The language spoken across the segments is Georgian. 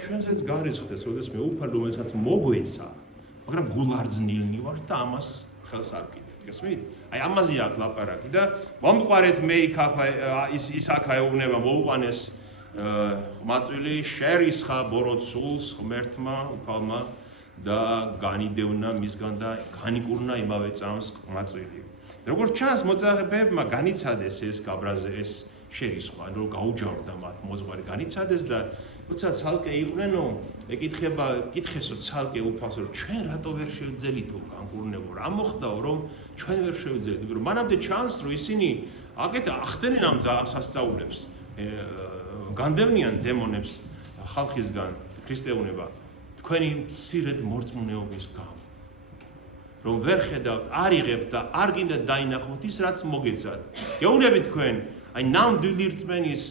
ჩვენზეც გარიცხდეს, როდესაც მე უფალი რომელსაც მოგვეცა, მაგრამ გულარძნილნი ვარ და ამას ხელს არ ვკიდებ. გესმით? აი ამაზე აქ ლაპარაკი და მომყარეთ მე ის აქ ეუბნება მოუყანეს ხმაწვილი შერისხა ბოროტ სულს ღმერთმა უფალმა და განიდევნა მისგან და განიკურნა იმავე წამს ხმაწვილი. როგორც ჩანს მოწაღებებმა განიცადეს ეს გაბრაზე ეს შერისხვა, რომ გაუჯავდა მათ მოძღვარი განიცადეს და როცა ცალკე იყვნენო, ეკითხესო ცალკე უფალს, რომ ჩვენ რატო ვერ შევძელითო განკურნებო, რა მოხდაო, რომ ჩვენ ვერ შევძელით, რომ მანამდე ჩანს, რომ ისინი ახდენენ ამ სასწაულებს, განდევნიან დემონებს ხალხისგან, ქრისტეუნება, თქვენი მცირედ მორწმუნეობის გამო. რომ ვერ ხედავთ, არ იღებთ და არ გინდა დაინახოთ ის, რაც მოგეცათ. გეუბნებით თქვენ, აი ნამდვილი რწმენის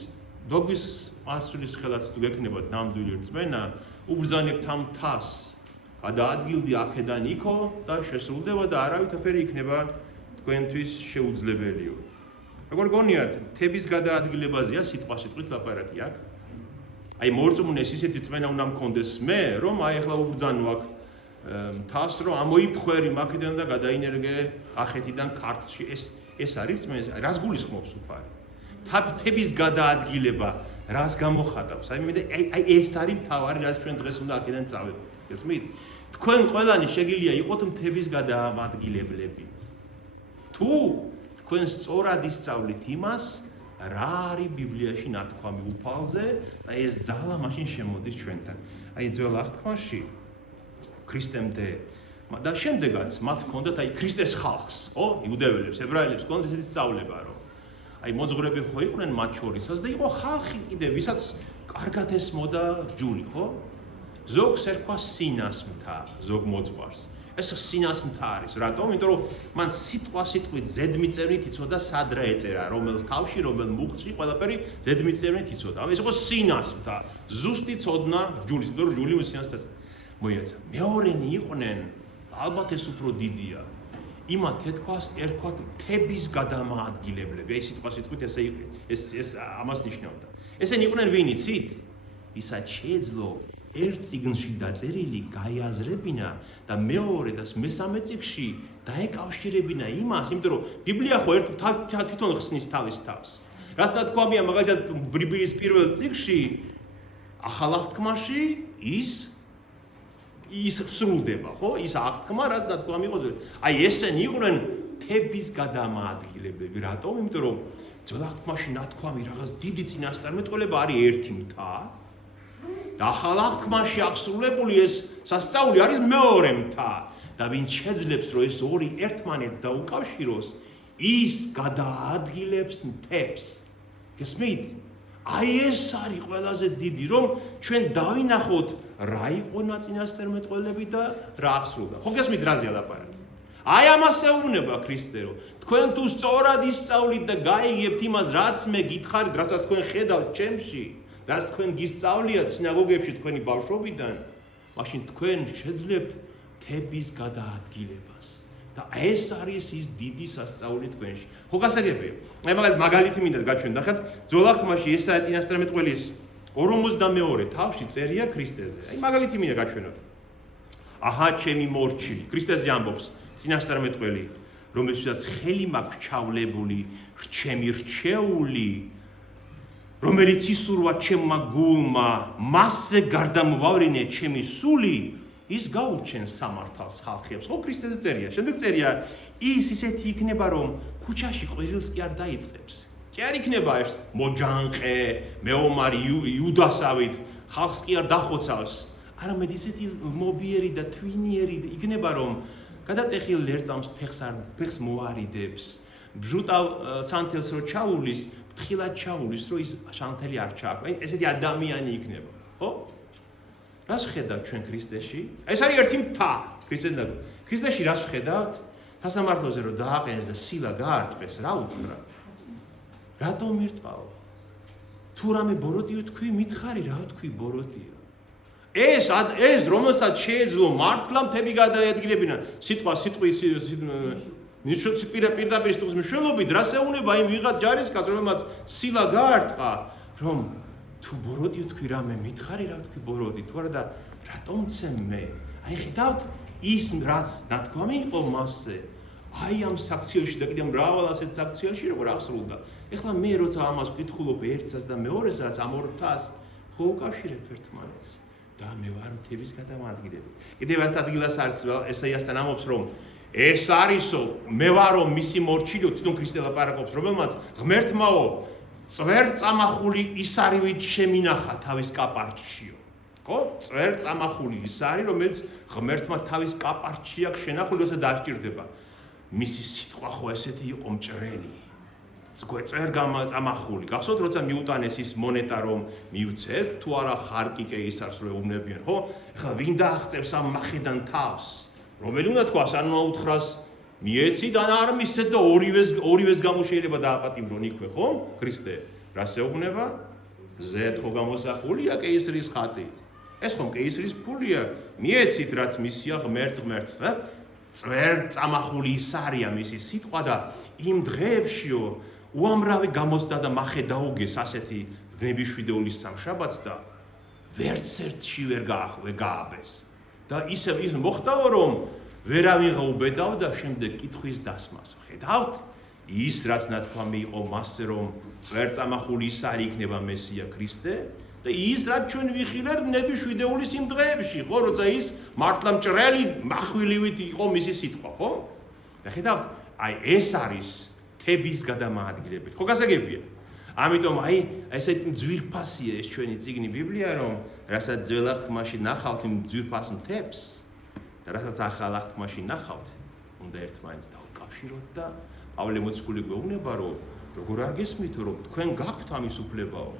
დოგვის ასulis ხელაც თუ გექნებათ ნამდვილი რწმენა, უბრძანებთ ამ თას, გადაადგილდი აქედან იქო და შესრულდება და არავითარი იქნება თქვენთვის შეუძლებელიო. როგორ გონიათ, თების გადაადგილებაზეა სიტყვით ლაპარაკი აქ? აი მორწმუნეს ისეთი რწმენა უნდა მქონდეს მე, რომ აი ახლა უბრძანო აქ თას რომ ამოიფხვერი მაქედან და გადაინერგე კახეთიდან ქართლში ეს არის რწმენა, რას გულისხმობს უფალი? თების გადაადგილება რას გამოხატავს? აი ეს არის მთავარი, რაც ჩვენ დღეს უნდა აქედან წავედით. გესმით? თქვენ ყველანი შეგიძლია იყოთ მთების გადაადგილებლები. თუ თქვენ სწორად ისწავლით იმას, რა არის ბიბლიაში ნათქვამი უფალზე და ეს ძალა მაშინ შემოდის ჩვენთან. აი ძველ აღთქმაში ქრისტემდე და შემდეგაც მათ ჰქონდათ აი ქრისტეს ხალხს, ხო? იუდეველებს, ებრაელებს ჰქონდათ ესეთი სწავლება, რომ აი მოძღვრები ხო იყვნენ მათ შორისაც და იყო ხალხი კიდე, ვისაც კარგად ესმოდა რჯული, ხო? ზოგს ერქვა სინასმთა, ზოგ მოძღვარს. ეს სინასმთა არის, რატომ? იმიტომ რომ მან სიტყვით ზედმიწევნით იცოდა სად რა ეწერა, რომელ თავში, რომელ მუხტში, ყველაფერი ზედმიწევნით იცოდა. ეს იყო სინასმთა, ზუსტი ცოდნა რჯულის, იმიტომ რომ რჯული სინასმთას მოიეცა. მეორენი იყვნენ, ალბათ ეს უფრო დიდია. იმათ ერქვათ მთების გადამაადგილებლები. აი სიტყვით ეს ამას ნიშნავდა. ესენი იყვნენ ვინ იცით? ისაც შეეძლო ერთ წიგნში დაწერილი გაიაზრებინა და მეორე და მესამე წიგნში დაეკავშირებინა იმას, იმიტომ რომ ბიბლია ხო თვითონ ხსნის თავის თავს. რაც ნათქვამია მაგალითად ბიბლიის პირველ წიგნში, ახალ აღთქმაში ის სრულდება, ხო? ის აღთქმა, რაც ნათქვამი იყო. აი ესენი იყვნენ მთების გადამაადგილებლები. რატომ? იმიტომ რომ ძველ აღთქმაში ნათქვამი რაღაც დიდი წინასწარმეტყველება არის ერთი მთა. და ახალ აღთქმაში აღსრულებული ეს სასწაული არის მეორე მთა. და ვინც შეძლებს, რომ ეს ორი ერთმანეთს დაუკავშიროს, ის გადაადგილებს მთებს. გესმით? აი ეს არის ყველაზე დიდი, რომ ჩვენ დავინახოთ რა იყო წინასწარმეტყველები და რა აღსრულდა. ხო გესმით რაზეა ლაპარაკი? აი ამას ეუბნება ქრისტე, რომ თქვენ თუ სწორად ისწავლით და გაიგებთ იმას, რაც მე გითხარით, რასაც თქვენ ხედავთ ჩემში, რაც თქვენ გისწავლიათ სინაგოგებში თქვენი ბავშვობიდან, მაშინ თქვენ შეძლებთ მთების გადაადგილებას. და ეს არის ის დიდი სასწაული თქვენში. ხო გასაგებია? აი მაგალითი მინდა გაჩვენ ნახეთ, ძველ აღთქმაში ესაა წინასწარმეტყველის 52 თავში წერია ქრისტეზე. აი მაგალითი მინდა გაჩვენოთ. აჰა ჩემი მორჩილი, ქრისტეზე ამბობს წინასწარმეტყველი, რომელსაც ხელი მაქვს ჩავლებული, ჩემი რჩეული, რომელიც ისურვა ჩემმა გულმა, მასზე გარდამოვავრინე ჩემი სული, ის გაურჩენს სამართალს ხალხებს. ხო ქრისტეზე წერია. შემდეგ წერია, ის ისეთი იქნება, რომ ქუჩაში ყვირილს კი არ დაიწყებს. კი არ იქნება ეს მოჯანყე, მეომარი იუდასავით, ხალხს კი არ დახოცავს. არამედ ისეთი მობიერი და თვინიერი იქნება, რომ გადატეხილ ლერწამს ფეხს მოარიდებს. ბჟუტავ სანთელს რო ჩაულის, თხილად ჩაულის, რომ ის შანთელი არ ჩააქვს. აი ესეთი ადამიანი იქნება, ხო? რას ხედავთ ჩვენ ქრისტეში? ეს არის ერთი მთა, ქრისტეში რას ხედავთ? სასამართლოზე რომ დააყენეს და სილა გაარტყეს, რა უთხრა? რატომ ერთყავ? თუ რამე ბოროტიო თქვი, მითხარი რა თქვი ბოროტია? ეს რომელსაც შეეძლო მართლა მთები გადაადგილებინა, სიტყვის პირდაპირ სიტყვის მნიშვნელობით, რას ეუბნება იმ ვიღაც ჯარისკაცს, რომელმაც სილა გაარტყა, რომ თუ ბოროტი თქვი რამე მითხარი რა თქვი ბოროტი თუ არა და რატომ ცემ მე აი ხედავთ ის რაც ნათქვამი იყო მასზე აი ამ საქციელში და კიდევ მრავალ ასეთ საქციელში როგორ აღსრულდა ეხლა მე როცა ამას ვკითხულობ ერთსაც და მეორესაც ამ ორ თას ხო უკავშირებ ერთმანეთს და მე ვარ მთების გადამაადგილებელი კიდევ ერთ ადგილას არის ესაიასთან ამბობს რომ ეს არისო მე ვარო მისი მორჩილიო თვითონ ქრისტე ლაპარაკობს რომელმაც ღმერთმაო წვერ წამახული ის არივით შემინახა თავის კაპარჩიო ხო წვერ წამახული ის არის რომელიც ღმერთმა თავის კაპარჩი აქვს შენახული როცა დაჭირდება მისი სიტყვა ხო ესეთი იყო მჭრელი წვერ წამახული გახსოვთ როცა მიუტანეს ის მონეტა რომ მივცეთ თუ არა ხარკი კეისარს რო ეუბნებიან ხო ეხლა ვინ დააღწევს ამ მახედან თავს რომელი უნდა თქვას ან უთხრას მიეცი და არ მისცეთ და ორივეს გამო შეიძლება დააპატიმრონ იქვე ხო ქრისტე რას ეუბნება ზეთ ხო გამოსახულია კეისრის ხატი ეს ხომ კეისრის ფულია მიეცით რაც მისია ღმერთს და წვერ წამახული ის არია მისი სიტყვა და იმ დღეებშიო უამრავი გამოცდა და მახე დაუგეს ასეთი ღმერთიშვიდეულის სამშაბათს და ვერც ერთში ვერ გააბეს და ისევ ის მოხდაო რომ ვერავინ გაუბედავდა შემდეგ კითხვის დასმას ხედავთ ის რაც ნათქვამი იყო მასზე რომ წვერწამახული ის არ იქნება მესია ქრისტე და ის რაც ჩვენ ვიხილეთ ნებიშვიდეულის იმ დღეებში ხო როცა ის მართლა მჭრელი מחვილივით იყო მისი სიტყვა ხო და ხედავთ აი ეს არის თების გადამაადგილებელი ხო გასაგებია ამიტომ აი ესეთი ძვირფასია ეს ჩვენი წიგნი ბიბლია რომ რასაც ძველ აღთქმაში ნახავთ იმ ძვირფას მთებს და რასაც ახალ აღთქმაში ნახავთ უნდა ერთმანეთს დავკავშიროთ და პავლე მოციქული გვეუბნება რომ როგორ არ გესმით რომ თქვენ გაქვთ ამის უფლებაო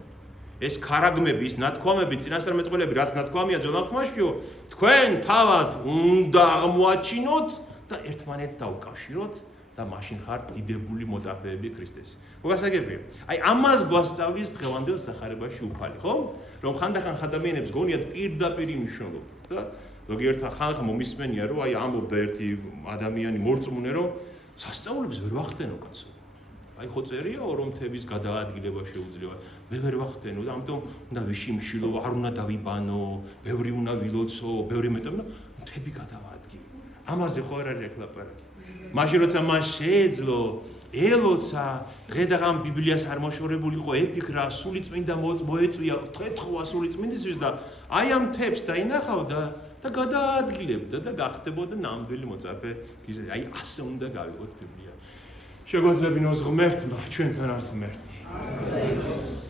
ეს ქარაგმები ის ნათქვამები წინასწარმეტყველები რაც ნათქვამია ძველ აღთქმაშიო თქვენ თავად უნდა აღმოაჩინოთ და ერთმანეთს დავკავშიროთ და მაშინ ხართ დიდებული მოწაფეები ქრისტეს. მოგასაგებია. აი ამას გვასწავლის დღევანდელ სახარებაში უფალი, ხო? რომ ხანდახან ადამიანებს გონიათ პირდაპირ მნიშვნელობა და ზოგიერთ ხალხს მომისმენია რომ აი ამბობდა ერთი ადამიანი მორწმუნე რომ სასწაულებს ვერ ვახდენო კაცო. აი ხო წერია რომ თების გადაადგილება შეუძლია. მე ვერ ვახდენო და ამიტომ უნდა ვიშიმშილო, არ უნდა დავიბანო, ბევრი უნდა ვილოცო, ბევრი მეტყვი, თები გადავადგილო. ამაზე ხო არ არის ეკლაპარაკი. მაშინ როცა მას შეეძლო ელოცა დღედაღამ ბიბლიას არ მოშორებული იყო ეფიქრა სული წმინდა მოეწვია ეთქვა სული წმინდისთვის და აი ამ თებს დაინახავდა და გადაადგილებდა და გახდებოდა ნამდვილი მოწაფე აი ასე უნდა გავიყოთ ბიბლია შეგვეძლებინოს ღმერთმა ჩვენთან არის ღმერთი